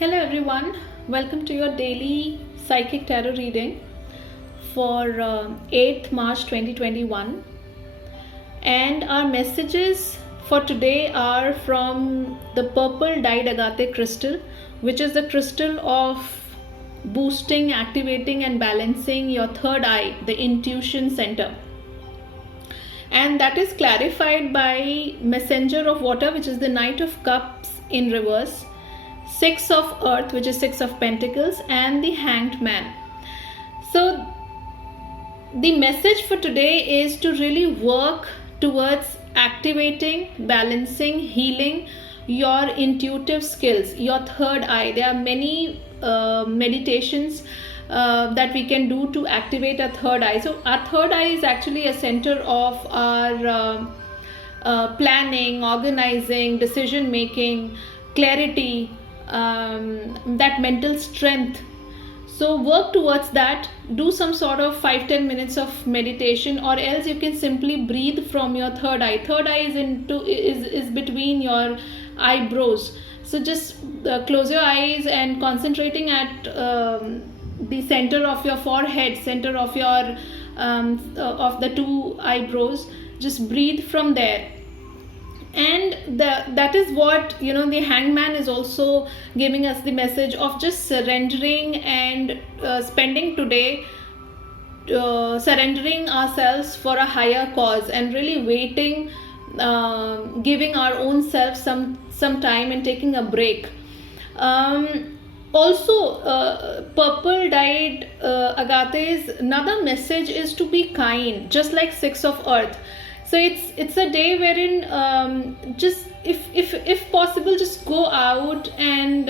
Hello everyone, welcome to your daily psychic tarot reading for 8th March 2021. And our messages for today are from the purple dyed agate crystal, which is the crystal of boosting, activating and balancing your third eye, the intuition center. And that is clarified by messenger of water, which is the Knight of Cups in reverse, Six of Earth, which is Six of Pentacles, and the Hanged Man. So the message for today is to really work towards activating, balancing, healing your intuitive skills, your third eye. There are many meditations that we can do to activate our third eye. So our third eye is actually a center of our planning, organizing, decision making, clarity, that mental strength. So work towards that. Do some sort of 5-10 minutes of meditation, or else you can simply breathe from your third eye. Third eye is between your eyebrows. So just close your eyes and concentrating at the center of your forehead, center of your of the two eyebrows. Just breathe from there. And that is what, the hangman is also giving us the message of just surrendering and spending today surrendering ourselves for a higher cause, and really waiting, giving our own self some time and taking a break. Also, purple dyed agate's another message is to be kind, just like Six of Earth. So it's a day wherein just if possible, just go out and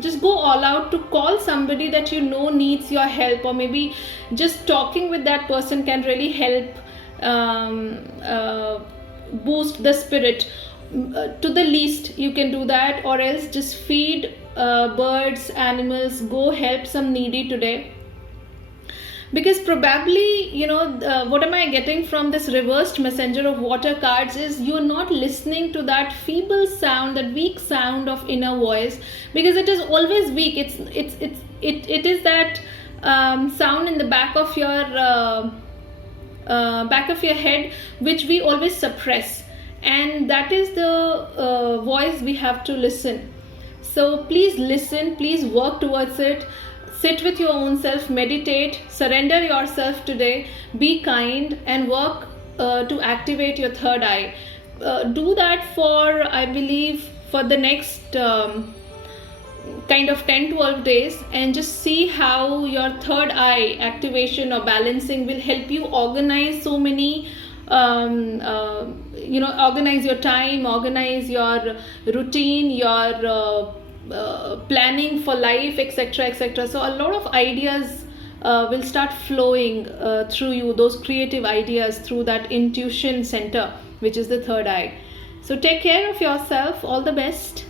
just go all out to call somebody that you know needs your help, or maybe just talking with that person can really help boost the spirit. To the least you can do that, or else just feed birds, animals, go help some needy today. Because probably, what am I getting from this reversed messenger of water cards is you're not listening to that feeble sound, that weak sound of inner voice, because it is always weak. It is that sound in the back of your head, which we always suppress, and that is the voice we have to listen. So please listen, please work towards it. Sit with your own self, meditate, surrender yourself today, be kind, and work to activate your third eye. Do that for, I believe, for the next kind of 10-12 days, and just see how your third eye activation or balancing will help you organize so many organize your time, organize your routine, your planning for life, etc. So a lot of ideas will start flowing through you, those creative ideas through that intuition center, which is the third eye. So take care of yourself. All the best.